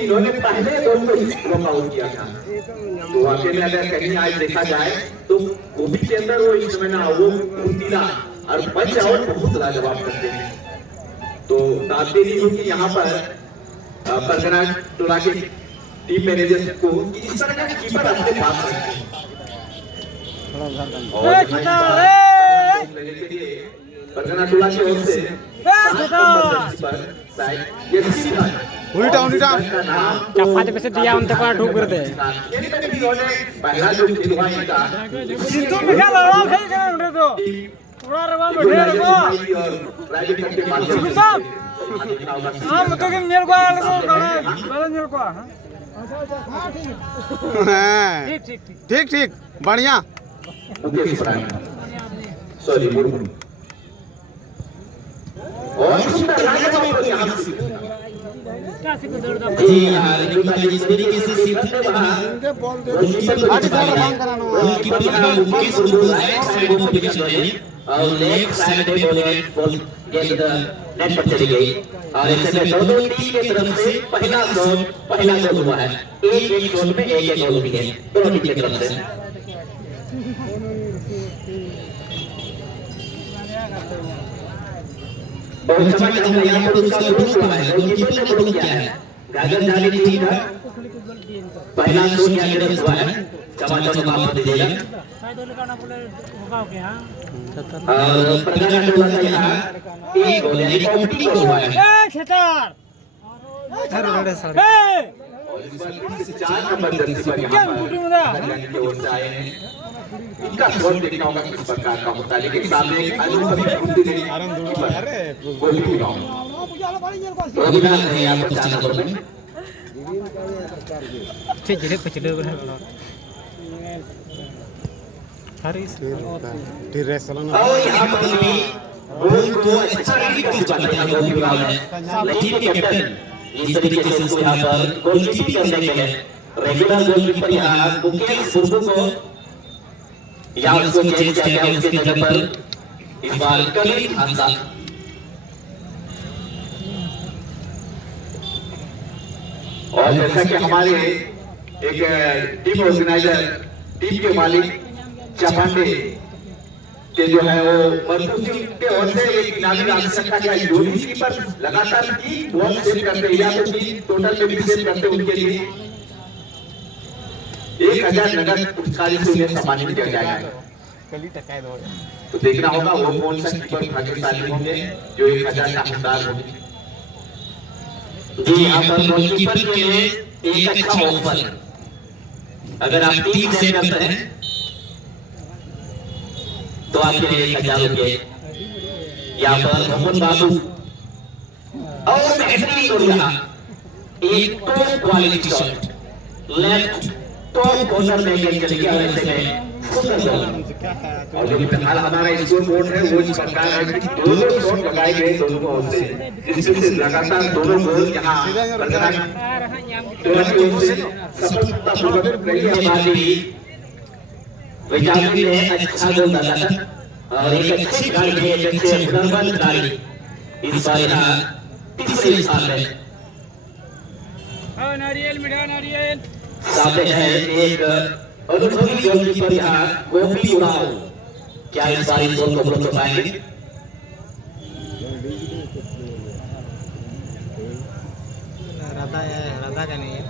इन्होंने पहले गोल को रन आउट किया था। तो वाकई में अगर कहीं आज देखा जाए तो गोभी के अंदर वो इस समय ना वो फुर्तीला और पंच आउट बहुत लाजवाब करते हैं। तो दाते नहीं होगी यहाँ पर परगना टोला के टीम मैनेजर को इस तरह का कीपर अपने पास रखें। परगना टोला की ओर से उल्टा उल्टा चपाती पे से दिया उनते पर ठोक कर दे पहला जो खेलवा इनका सिंधु में क्या लड़वा है क्या उन्हें तो थोड़ा रवा बैठे रखो साहब हां मतलब कि मेल को आया को मेल को हां ठीक ठीक बढ़िया सॉरी और सुंदर लाजवाब यहाँ जी यार जिस तरीके से सिर्फ और लेफ्ट साइड पे बॉल गेंद नेट पर चली गई और ऐसे में दोनों टीम की तरफ से पहला गोल हुआ है। एक गोल में एक गोल भी है दोनों टीम की तरफ से। बहुत समय चल रहा है पर उसका ब्लॉक हुआ है। गोलकीपर ने ब्लॉक किया है। गाजर जाली टीम का पहला गोल क्या गिरफ्त हुआ है। चमाचम आप दे देगा और प्रगना टोला का यहाँ एक गोल यानी काउंटी गोल हुआ है। छेतर चार नंबर जर्सी पर यहाँ पर आए हैं। इनका शॉट देखना होगा किस प्रकार का होता है, लेकिन सामने एक अनुभवी बुद्धि नहीं गोल भी गाँव रघुनाथ है यहाँ पर चार नंबर में। जिले पचले हरीश और यहाँ पर भी गोल को अच्छा रीड कर पाते हैं गोल की बात है। टीम के कैप्टन इस तरीके से उसको यहाँ पर गोलकीपिंग करने के लिए रेगुलर गोलकीपर यहाँ बुकेल सुरभु को या उसको चेंज किया गया उसके जगह पर इस बार कलीन हंसा। और जैसा कि हमारे एक टीम ऑर्गेनाइजर टीम के मालिक चापांडे के जो है वो मजबूत के ओर से एक इनामी आवश्यकता का जो भी कीपर लगातार 3 बॉल सेव करते या तो 3 टोटल में भी सेव करते उनके लिए 1000 नगद पुरस्कार से उन्हें सम्मानित किया जाएगा। तो देखना होगा वो कौन सा कीपर भाग्यशाली होंगे जो 1000 का हकदार होंगे। जी यहाँ पर गोलकीपर के लिए एक अच्छा ऑफर अगर आप 3 सेव करते हैं तो आपके लिए 1000 रुपये। यहाँ पर मोहम्मद बाबू और बेहतरीन गोल यहाँ एक top quality shot left top corner में गेंद चली गई ऐसे में सुंदर गोल। और जो फिलहाल हमारा स्कोर बोर्ड है वो इस प्रकार है कि दोनों शॉट लगाए गए दोनों ओर से जिससे लगातार दोनों गोल यहाँ बरकरार की ओर से सफलतापूर्वक रही है। हमारी विजापुर ने अच्छा गोल डाला था और एक अच्छी गाड़ी है जैसे हुनरमंद गाड़ी इस बार यहाँ तीसरे स्थान में नारियल सामने है एक अनुभवी गोलकीपर यहाँ गोपी उराव। क्या इस बार इस गोल को रोक पाएंगे? राधा का नहीं है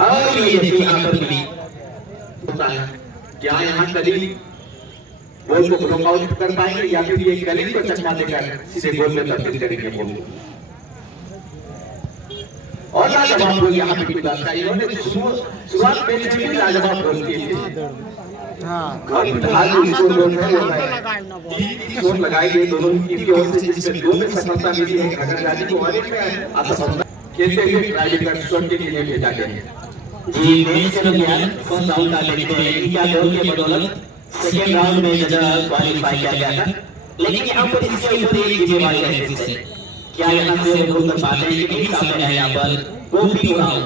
और ये यहाँ पर भी होता है क्या यहाँ कली गोल को ब्लॉक आउट कर पाएंगे या फिर ये कली को चकमा देकर सीधे गोल में तब्दील करेंगे गोल और लाजवाब गोल यहाँ पे मिला था। इन्होंने शुरुआत में भी लाजवाब गोल किए थे। और फिलहाल इसको गोल में लगाए गए दोनों टीम की ओर से जिसमें 2 में सफलता मिली है। अगर राज्य को और एक में असफलता खेलते हुए राज्य का शॉट के लिए भेजा गया है। जी मैच के दौरान फर्स्ट राउंड का देखते हैं इंडिया गोल के बदौलत सेकेंड राउंड में जगह क्वालीफाई किया गया था, लेकिन यहाँ पर इसके ऊपर एक जिम्मेवारी है जिससे क्या यहाँ से गोल कर पाते हैं कि नहीं सामने है यहाँ पर गोपी उराव।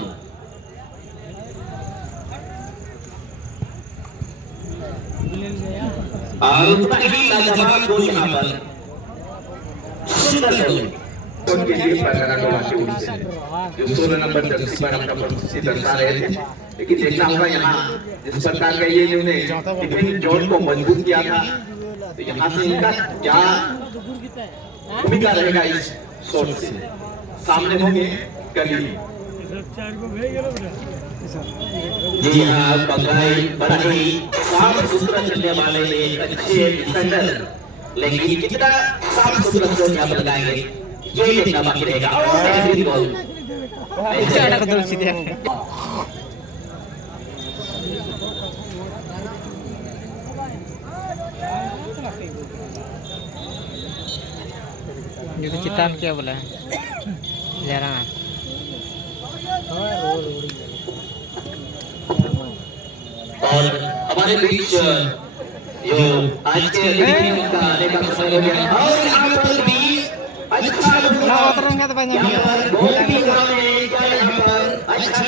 और उतना ही लाजवाब गोल यहाँ पर सुंदर गोल के लिए पैरा डोला के उनसे जो 16 नंबर जर्सी पर अपना प्रस्तुति दर्शा रहे थे। लेकिन देखना होगा यहाँ जिस प्रकार का ये इन्होंने डिफेंस जोन को मजबूत किया था, तो यहाँ से इनका क्या भूमिका रहेगा इस शॉट से। सामने होंगे गली। जी हाँ, बंगाई बड़ा ही साफ सुथरा चलने वाले एक अच्छे डिफेंडर, लेकिन कितना साफ सुथरा शॉट यहाँ पर लगाएंगे ये देखना बाकी रहेगा। और बेहतरीन गोल ये तो चितान क्या बोला है जरा और हमारे बीच जो आज के अतिथि का आने का समय हो गया और यहाँ पर भी अच्छा ना उतरेंगे तो यहाँ पर बहुत ही यहाँ पर अच्छा